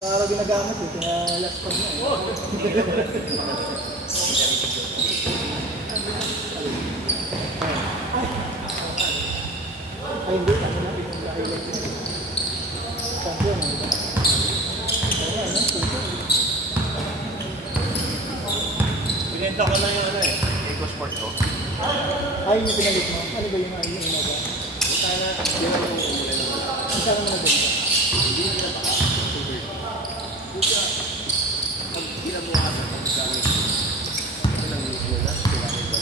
Para ginagamit eh, kaya last time na eh. Ay, hindi. Ano na? Pinag-highlight yun. Champion. Pinenta ko lang yung ano eh. Eco Sport ko. Ay, yung pinalit mo. Ano ba yung ayun mo ba? Sana, yun ang yung umulan naman. Ang saan mo na din ba? Hindi nyo na baka. Buka, pag ginabuha ka sa paggamit, ito lang mismo na, kailangan ba?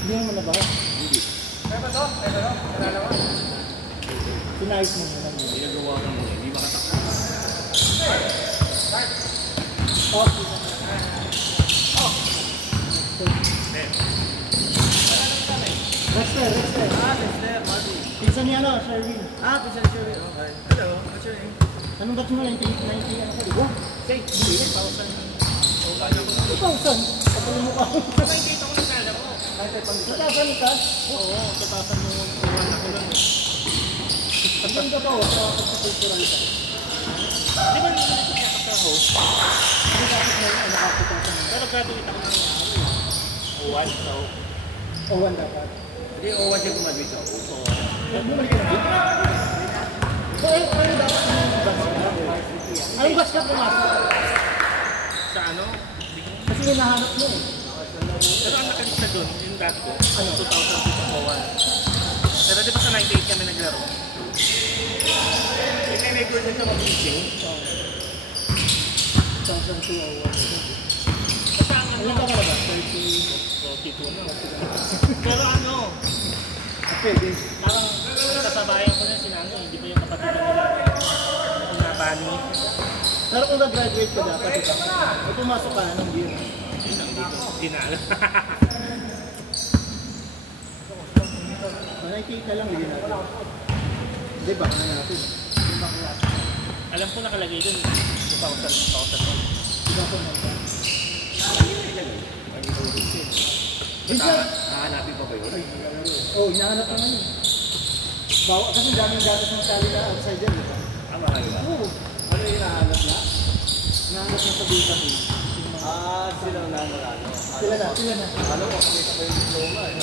Hindi mo na ba? Hindi. Kaya ba to? Kaya ba to? Kaya naman? Pinayos mo na lang. Ginagawa ka mo, hindi makatakbo. Oh, Rexter. Lester, Mati. Pinsan niya ano, Sherwin. Pinsan ni Sherwin. Okay. Hello, what's your name? Anong batch mo? 90 ano ka, di ba? Say, 1,000. 2,000. Kapalin mo ka. Sabay dito ko nagkala ko. 2,000 ka? Oo, 2,000 yung kuwan ako lang eh. Ang ganda pa, sa pagpakultural ka. Di ba nito nakakasaho? Hindi dapat na yung nakapitasan mo. Pero graduate ako ng O1, so... O1 dapat. Hindi, O1 siya gumaduate ako. So, Bumalik ka na dito? So, ano dapat yung batch ka? Anong batch ka pumasok? sa ano? Kasi hinahanap mo eh. Pero ang nakalista doon, yung dati ko, 2002 sa O1. Pero di ba sa 98 kami naglaro? Yung may-record din sa mag-pitching. 2002 O1. Basta ang ano, Ilan ka ba? 42 na. Pero ano, Pwede. parang kasabayan ko na si Nano, hindi pa yung kapatid nila. Ang nabani. Pero kung nag-graduate ka dapat, ito. Kung pumasok ka, anong year? Yun lang dito. Hindi na alam. 98 na lang, hindi natin. Hindi ba? Ano natin? Alam ko nakalagay doon, 2,000. Iba ko naman. Basta, hahanapin pa ba yun? Oo, hinahanap naman yun. Bawa kasi daming gatas ng tali na outside yan, di ba? Mahal ba? Oo. Ano yung hinahanap na? Hinahanap na sa data mo. Sila ang nanalo. Sila na. Ano ko, kumita pa yung diploma eh.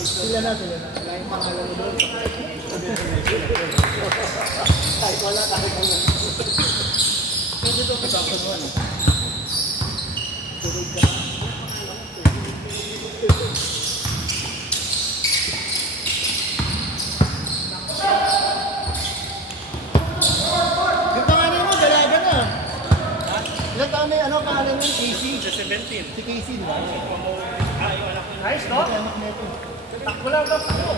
Sila na. Wala yung pangalan mo doon. Kahit wala. Pwede ito kasama mo ano? Tulog ka. Yung pangalan mo, dalaga na. Ilan taon na yung ano, pangalan mo? Casey? Sa 17. Si Casey, di ba? Yung anak ko. Ayos, no? Ito anak nito. Takbo lang, takbo.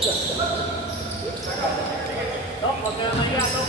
Dok, wag ka na nahiya, Dok.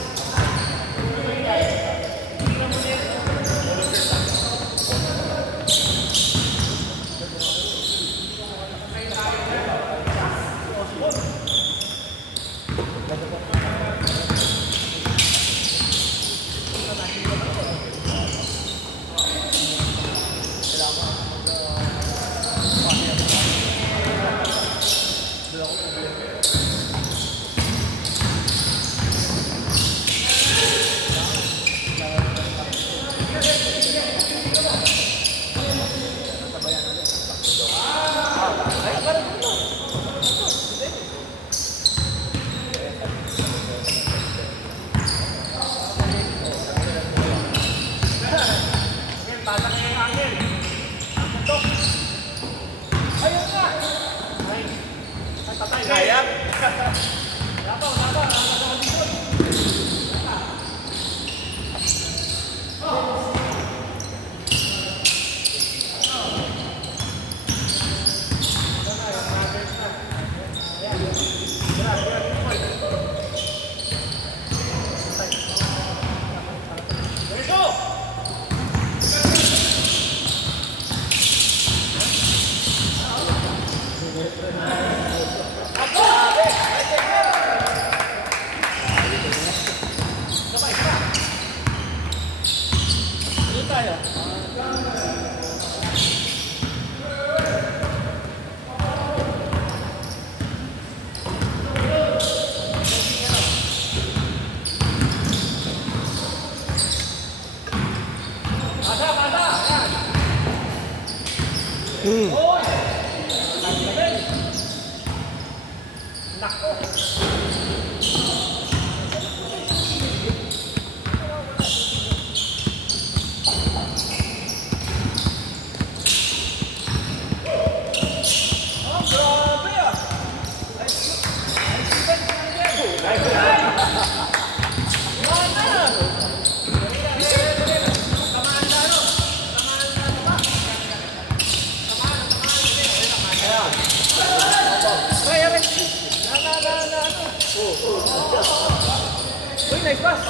Nice pass.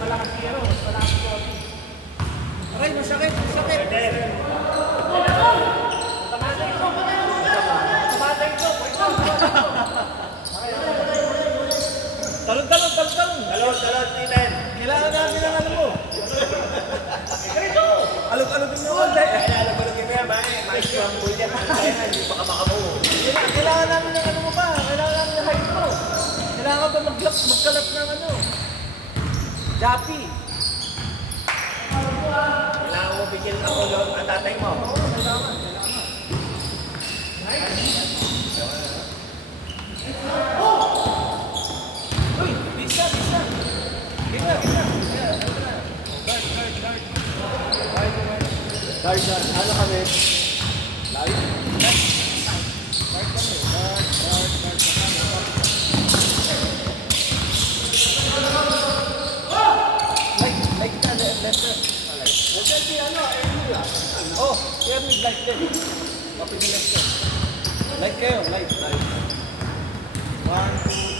Malakas hero, malakas ko. Aray, masakit, masakit. Tamatay ko. Tamatay ko. Talon, talon, talon, talon. Talon, talon, Steven. Kailangan namin ng ano mo. Ganito. Alog-alogin nyo all day. Alog-alogin mo yan, mais ko ang buhay yan. Hindi baka makabuo. Kailangan namin ng ano mo ba? Kailangan namin ng height mo. Kailangan ba magkalat ng ano? Japi. Kailangan mo bigyan ng ulong ang tatay mo. Oo, kailangan. Uy, bisa, bisa. Bisa, bisa. Guard, guard, guard. Guard, guard. Ano kami? Live? Guard kami. Guard, guard, guard. Oh, kaya may light din. Kapag light kayo, light. 1, 2,